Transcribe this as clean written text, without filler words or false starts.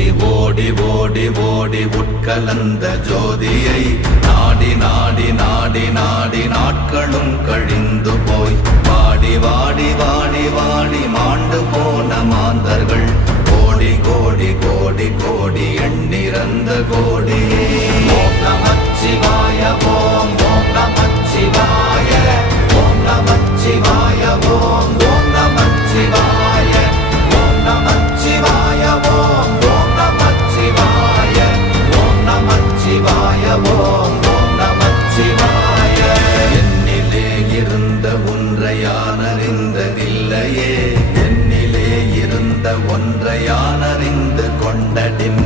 ஓடி ஓடி ஓடி உட்கலந்த ஜோதியை நாடி நாடி நாடி நாடி நாட்களும் கழிந்து போய் வாடி வாடி வாடி வாடி மாண்டு போன மாந்தர்கள் கோடி கோடி கோடி கோடி எண்ணிறந்த கோடி. ஓம் நமச்சிவாய ஓம் ஓம் நமச்சிவாய ஓம் நமச்சிவாய ஓம் ஓம் நமச்சிவாய ஓம் நமச்சிவாய ஓம் ஓம் நமச்சிவாய ஓம் நமச்சிவாய ஓம் ஓம் நமச்சிவாய. என்னிலே இருந்த ஒன்றை யான் அறிந்ததில்லையே, என்னிலே இருந்த ஒன்றை யான் அறிந்து கொண்டடின்